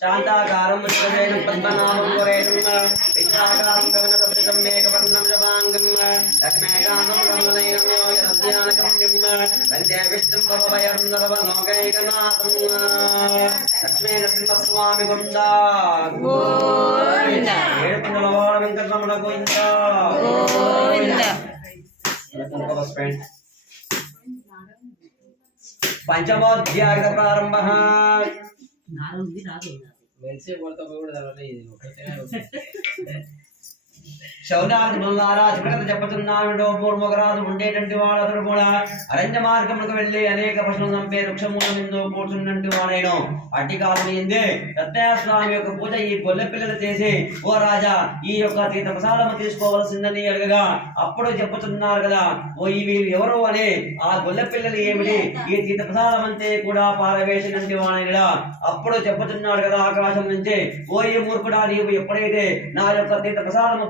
శాంతాకారం ముచ్చటేనం పద్మనాభం వరేణం విశాఖారం గగన సదృశం మేఘవర్ణం శవాంగం లక్ష్మేకాంతం కమలనయనం యోగరద్యానకం వందే విష్ణుం భవభయం నరవలోకైకనాథం లక్ష్మీ నరసింహస్వామి గుండా గోవింద. ఏడుకొండలవాడ వెంకటరమణ గోవింద గోవింద. పంచమోధ్యాయ ప్రారంభ వెలిసే కొడతా కూడా ఇది ఒకటే శౌనాది మల్లారాజు ప్రకట చెప్పుతున్నాడు మూడు మొగరాజు ఉండేటంటి వాడు అతడు కూడా అరణ్య మార్గములకు వెళ్ళి అనేక పశువులు చంపే వృక్షమూల ముందు కూర్చున్నట్టు వాడేను. అట్టి కాలం ఏంది స్వామి యొక్క పూజ ఈ గొల్లె పిల్లలు చేసి ఓ రాజా ఈ యొక్క తీర్థ ప్రసాదము తీసుకోవలసిందని అడగగా అప్పుడు చెప్పుతున్నారు కదా. ఓ ఈ వీరు ఎవరు అని ఆ గొల్ల పిల్లలు ఏమిటి? ఈ తీర్థ ప్రసాదం అంతే కూడా పారవేసినంటి వాడైనడా? అప్పుడు చెప్పుతున్నాడు కదా ఆకాశం నుంచి ఓ ఈ మూర్ఖుడా నీవు ఎప్పుడైతే నా యొక్క తీర్థ ప్రసాదము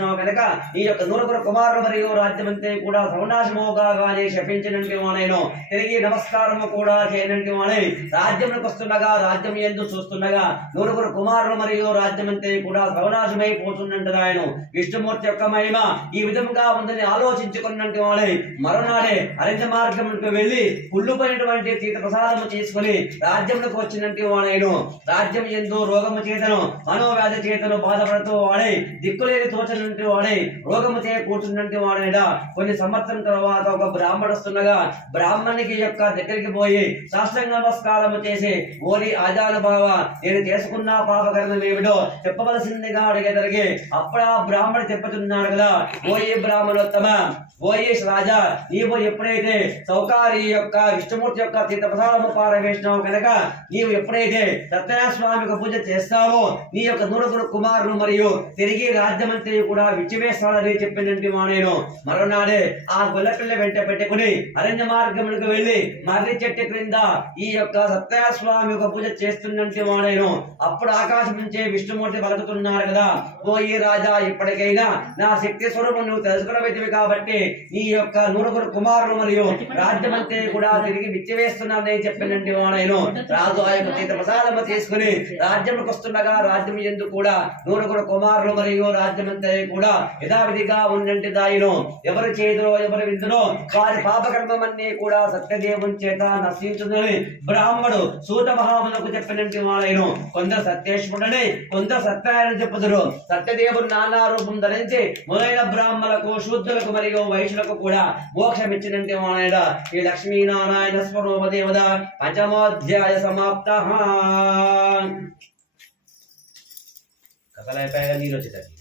పారవేసినావు కనుక ఈ యొక్క నూరుగురు కుమారుడు మరియు రాజ్యమంతే కూడా సౌనాశమోగా గాని శపించినంటి వాడేను తిరిగి నమస్కారము కూడా చేయనంటి వాడే రాజ్యములకు వస్తుండగా రాజ్యం ఎందు చూస్తుండగా నూరుగురు కుమారులు మరియు రాజ్యమంతే కూడా సౌనాశమై ఆయన విష్ణుమూర్తి యొక్క మహిమ ఈ విధంగా ఉందని ఆలోచించుకున్నట్టు వాడే మరునాడే అరణ్య మార్గములకు వెళ్ళి కుళ్ళుపోయినటువంటి తీర్థ ప్రసాదము తీసుకుని రాజ్యములకు వచ్చినట్టు వాడేను రాజ్యం ఎందు రోగము చేతను మనోవ్యాధి చేతను బాధపడుతూ వాడే దిక్కులేని తోచనంటి వాడే రోగము చే వాడేడా కొన్ని సంవత్సరం తర్వాత ఒక బ్రాహ్మణస్తుండగా బ్రాహ్మణికి యొక్క దగ్గరికి పోయి సాష్టాంగ నమస్కారము చేసి ఓరి బావ నేను చేసుకున్న పాపకరణం ఏమిటో చెప్పవలసిందిగా అడిగేదరిగి అప్పుడు ఆ బ్రాహ్మణుడు చెప్పుతున్నాడు కదా ఓయి బ్రాహ్మణోత్తమ ఓయేష్ రాజా నీవు ఎప్పుడైతే సౌకారి యొక్క విష్ణుమూర్తి యొక్క తీర్థ ప్రసాదము పారవేసినావు కనుక నీవు ఎప్పుడైతే సత్యనారాయణ పూజ చేస్తావో నీ యొక్క నూరుగురు కుమారులు మరియు తిరిగి రాజ్యమంత్రి కూడా విచ్చివేస్తాడని చెప్పినట్టు నేను. మరోనాడే ఆ గులపిల్ల వెంట పెట్టుకుని అరణ్య మార్గములకు వెళ్ళి మర్రి చెట్టు క్రింద ఈ యొక్క సత్యస్వామి ఒక పూజ చేస్తున్నట్టు నేను. అప్పుడు ఆకాశం నుంచే విష్ణుమూర్తి పలుకుతున్నారు కదా. ఓ ఈ రాజా ఇప్పటికైనా నా శక్తి స్వరూపం నువ్వు తెలుసుకున్నవి కాబట్టి నీ యొక్క నూరుగురు కుమారులు మరియు రాజ్యమంతే కూడా తిరిగి విచ్చివేస్తున్నానని చెప్పినట్టు నేను. రాజు ఆ యొక్క తీర్థ ప్రసాదము తీసుకుని రాజ్యములకు వస్తుండగా రాజ్యం ఎందుకు కూడా నూరుగురు కుమారులు మరియు రాజ్యమంతే కూడా యథావిధిగా ఉన్నంటి దాయిను ఎవరి చేతిలో ఎవరి విందునో వారి పాపకర్మమన్నీ కూడా సత్యదేవుని చేత నశించుదని బ్రాహ్మడు సూత మహాములకు చెప్పినట్టు వాడైను. కొందరు సత్యేశ్వరుడని కొందరు సత్యాయని చెప్పుదురు. సత్యదేవుడు నానా రూపం ధరించి మొదలైన బ్రాహ్మణులకు శూద్రులకు మరియు వైశ్యులకు కూడా మోక్షం ఇచ్చినట్టు వాడైన ఈ లక్ష్మీనారాయణ స్వరూప దేవత పంచమోధ్యాయ సమాప్త. కథలు నీరు వచ్చేటట్టు